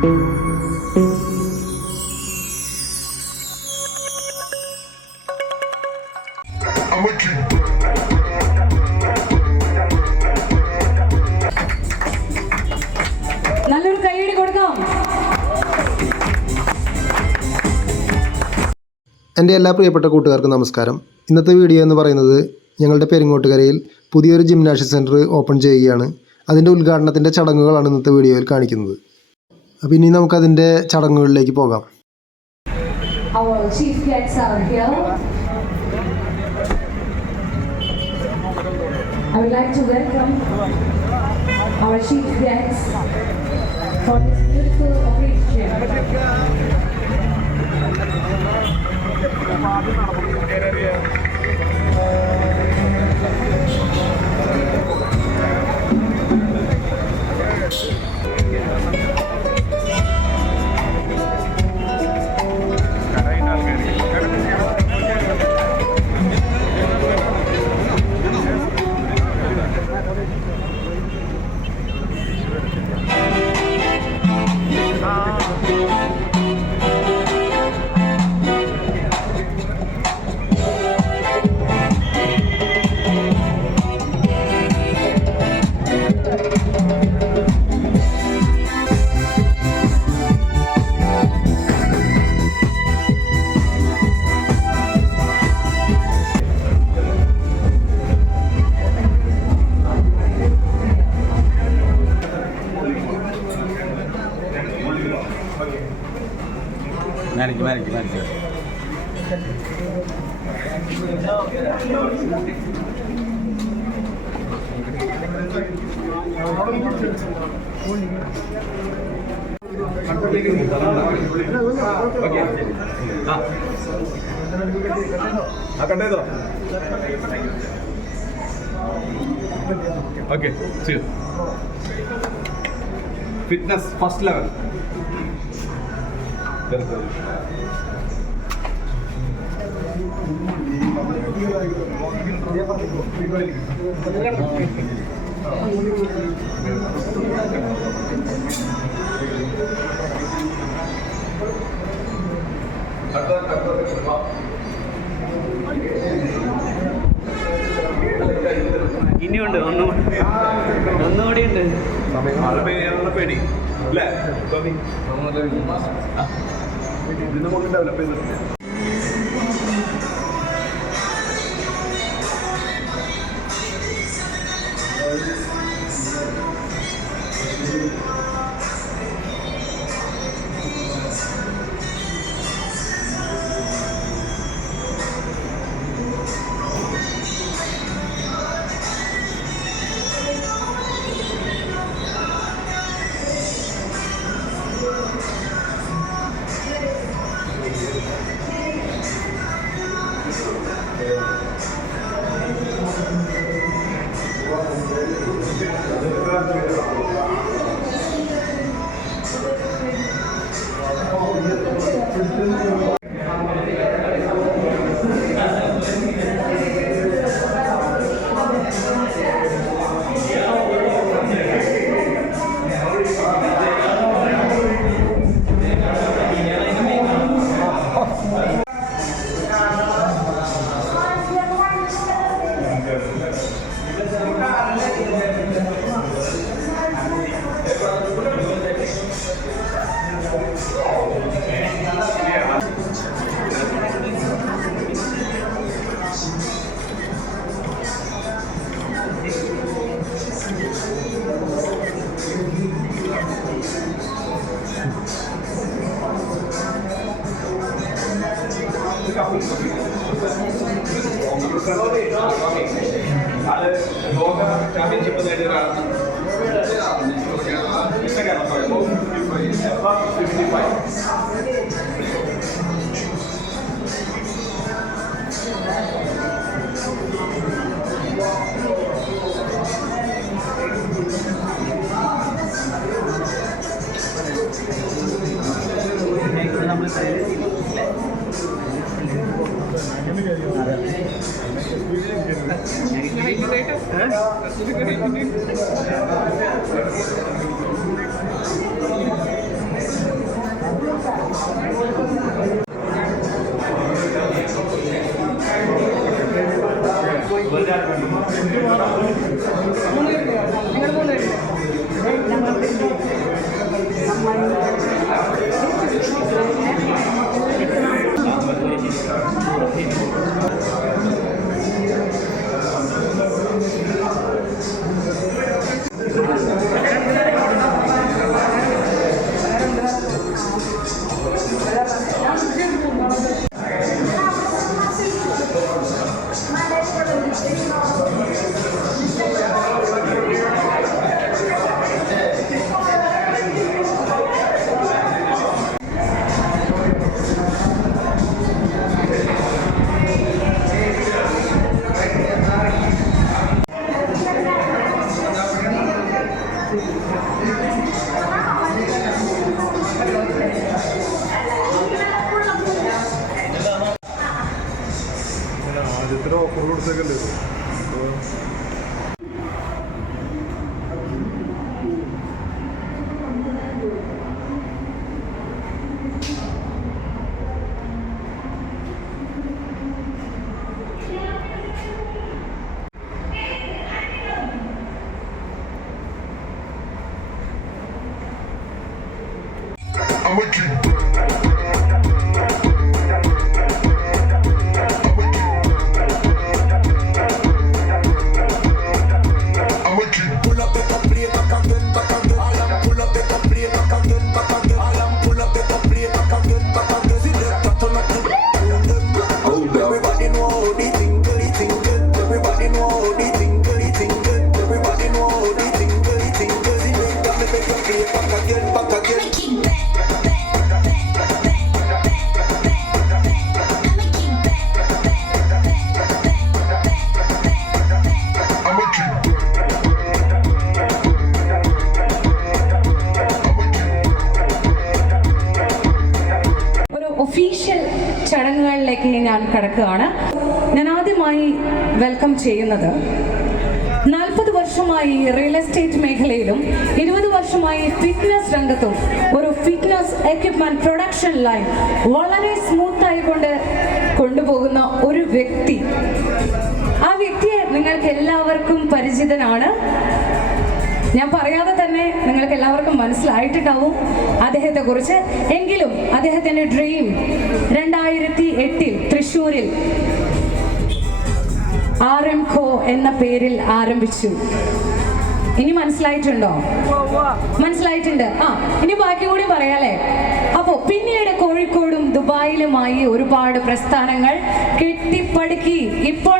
നല്ലൊരു കൈയടി കൊടുക്കാം. എൻ്റെ എല്ലാ പ്രിയപ്പെട്ട കൂട്ടുകാർക്കും നമസ്കാരം. ഇന്നത്തെ വീഡിയോ എന്ന് പറയുന്നത് ഞങ്ങളുടെ പെരിങ്ങോട്ടുകരയിൽ പുതിയൊരു ജിംനാഷ്യം സെൻറ്റർ ഓപ്പൺ ചെയ്യുകയാണ്. അതിൻ്റെ ഉദ്ഘാടനത്തിൻ്റെ ചടങ്ങുകളാണ് ഇന്നത്തെ വീഡിയോയിൽ കാണിക്കുന്നത്. അപ്പോൾ ഇനി നമുക്കതിൻ്റെ ചടങ്ങുകളിലേക്ക് പോകാം. Our chief guests are here. I would like to welcome our chief guests for this beautiful occasion. Mari. Okay, see you. Fitness first level. ഇനിയുണ്ട് ഒന്നുകൂടി ഉണ്ട്. പേടി അല്ലേ ഇത് നമുക്ക് ഡെവലപ്പ് ചെയ്തിട്ടുണ്ട്. അത് ലോക ചാമ്പ്യൻഷിപ്പ് നേടിയതാണ്. ആദ്യത്തെ offer കൊടുത്തേക്കല്ലേ I'ma keep pull up the play back again. Alam pull up the play back again. Alam pull up the play back again. See that turn up the everybody know how they tingle. Everybody know how they tingle. Everybody know how they tingle. See that me make you play back again. Official ചടങ്ങുകളിലേക്ക് ഞാൻ കടക്കുകയാണ്. ഞാൻ ആദ്യമായി welcome ചെയ്യുന്നത് 40 വർഷമായി real estate മേഖലയിലും 20 വർഷമായി fitness രംഗത്തും ഒരു ഫിറ്റ്നസ് എക്യുപ്മെന്റ് പ്രൊഡക്ഷൻ ലൈൻ വളരെ സ്മൂത്തായി കൊണ്ടുപോകുന്ന ഒരു വ്യക്തി. ആ വ്യക്തിയെ നിങ്ങൾക്ക് എല്ലാവർക്കും പരിചിതനാണ്. ഞാൻ പറയാതെ തന്നെ നിങ്ങൾക്ക് എല്ലാവർക്കും മനസ്സിലായിട്ടുണ്ടാവും അദ്ദേഹത്തെ കുറിച്ച്. എങ്കിലും അദ്ദേഹത്തിന്റെ ഡ്രീം 2008 തൃശ്ശൂരിൽ ആർഎംകോ എന്ന പേരിൽ ആരംഭിച്ചു. ഇനി മനസ്സിലായിട്ടുണ്ടോ? മനസ്സിലായിട്ടുണ്ട്. ഇനി ബാക്കി കൂടി പറയാലേ. അപ്പോ പിന്നീട് കോഴിക്കോടും ദുബായിലുമായി ഒരുപാട് പ്രസ്ഥാനങ്ങൾ കെട്ടിപ്പടുക്കി ഇപ്പോൾ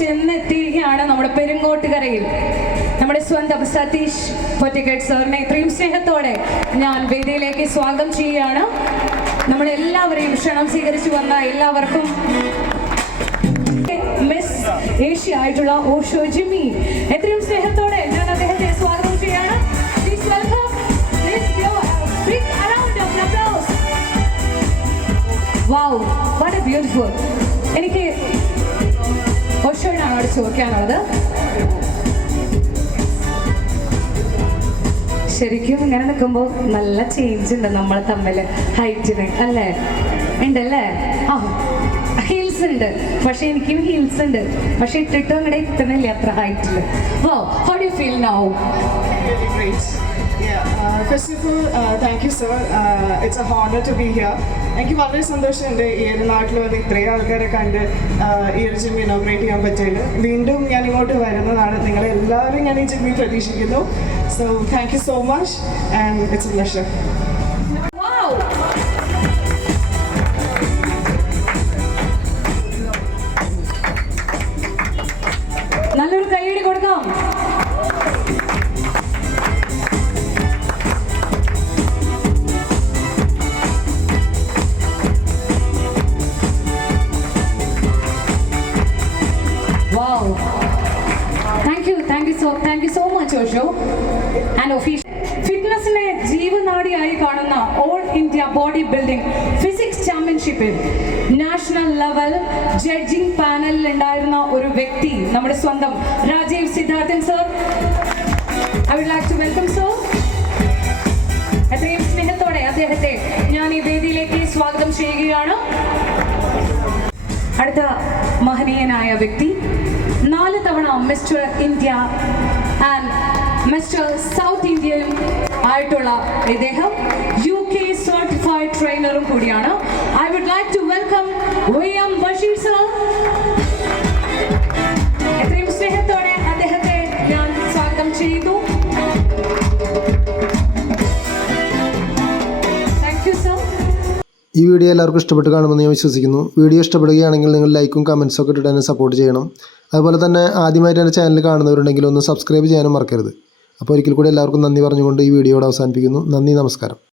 ചെന്നെത്തിയാണ് നമ്മുടെ പെരിങ്ങോട്ടുകരയിൽ. നമ്മുടെ സ്വന്തം സതീഷ് പൊറ്റിക്കട് സാറിനെ ഇത്രയും സ്നേഹത്തോടെ ഞാൻ വേദിയിലേക്ക് സ്വാഗതം ചെയ്യുകയാണ്. നമ്മളെല്ലാവരെയും ക്ഷണം സ്വീകരിച്ചു വന്ന എല്ലാവർക്കും മിസ് ഏഷ്യ ആയിട്ടുള്ള ഓഷോ ജിമ്മി എത്രയും സ്നേഹത്തോടെ ഞാൻ അദ്ദേഹത്തെ സ്വാഗതം ചെയ്യാണ്. Please welcome. Let's give a big round of applause. Wow, what a beautiful. എനിക്ക് ഓഷോയോടാണ് അവിടെ ചോദിക്കാനുള്ളത്. ശരിക്കും ഇങ്ങനെ നിൽക്കുമ്പോൾ നല്ല ചേഞ്ച് ഉണ്ട് നമ്മൾ തമ്മിൽ ഹൈറ്റിന് അല്ലേ? ഉണ്ടല്ലേ? ഹീൽസ് ഉണ്ട്, പക്ഷെ എനിക്കും ഹീൽസ് ഉണ്ട്, പക്ഷെ ഇട്ടിട്ടും അങ്ങടെ എത്തുന്നില്ല അത്ര ഹൈറ്റിൽ. Wow, how do you feel now? Really great. First of all, thank you, sir. It's a honor to be here. എനിക്ക് വളരെ സന്തോഷമുണ്ട് ഈ ഒരു നാട്ടിൽ വന്ന് ഇത്രയും ആൾക്കാരെ കണ്ട് ഈ ഒരു ജിം ഇനോഗ്രേറ്റ് ചെയ്യാൻ പറ്റിയത്. വീണ്ടും ഞാൻ ഇങ്ങോട്ട് വരുന്നതാണ്. നിങ്ങളെല്ലാവരും ഞാൻ ഈ ജിമ്മിൽ പ്രതീക്ഷിക്കുന്നു. So thank you so much and it's A pleasure. നല്ലൊരു കൈയടി കൊടുക്കാം. Wow. Thank you so much, Osho. And official ഫിറ്റ്നസിനെ ജീവനാഡിയായി കാണുന്ന all India body building physics ചാമ്പ്യൻഷിപ്പിൽ നാഷണൽ ലെവൽ ജഡ്ജിംഗ് പാനലിൽ ഉണ്ടായിരുന്ന ഒരു വ്യക്തി നമ്മുടെ സ്വന്തം Rajeev Siddharthan sir. I would like to welcome sir. എത്രയും സ്നേഹത്തോടെ അദ്ദേഹത്തെ ഞാൻ ഈ വേദിയിലേക്ക് സ്വാഗതം ചെയ്യുകയാണ്. അടുത്ത മഹനീയനായ വ്യക്തി 4 തവണ mister India and mister south ഇന്ത്യയും ആയിട്ടുള്ള ഇദ്ദേഹം UK സർട്ടിഫൈഡ് ട്രെയിനറും കൂടിയാണ്. I would like to welcome VM Basheer sir. എത്രയും സ്നേഹത്തോടെ അദ്ദേഹത്തെ ഞാൻ സ്വാഗതം ചെയ്യുന്നു. Thank you sir. ഈ വീഡിയോ എല്ലാവർക്കും ഇഷ്ടപ്പെട്ട് കാണുമെന്ന് ഞാൻ വിശ്വസിക്കുന്നു. വീഡിയോ ഇഷ്ടപ്പെടുകയാണെങ്കിൽ നിങ്ങൾ ലൈക്കും കമൻസും ഒക്കെ ഇട്ടിട്ട് എന്നെ സപ്പോർട്ട് ചെയ്യണം. അതുപോലെ തന്നെ ആദ്യമായിട്ട് എൻ്റെ ചാനൽ കാണുന്നവരുണ്ടെങ്കിൽ ഒന്ന് സബ്സ്ക്രൈബ് ചെയ്യാനും മറക്കരുത്. അപ്പോൾ ഒരിക്കൽ കൂടി എല്ലാവർക്കും നന്ദി പറഞ്ഞുകൊണ്ട് ഈ വീഡിയോയുടെ അവസാനിപ്പിക്കുന്നു. നന്ദി, നമസ്കാരം.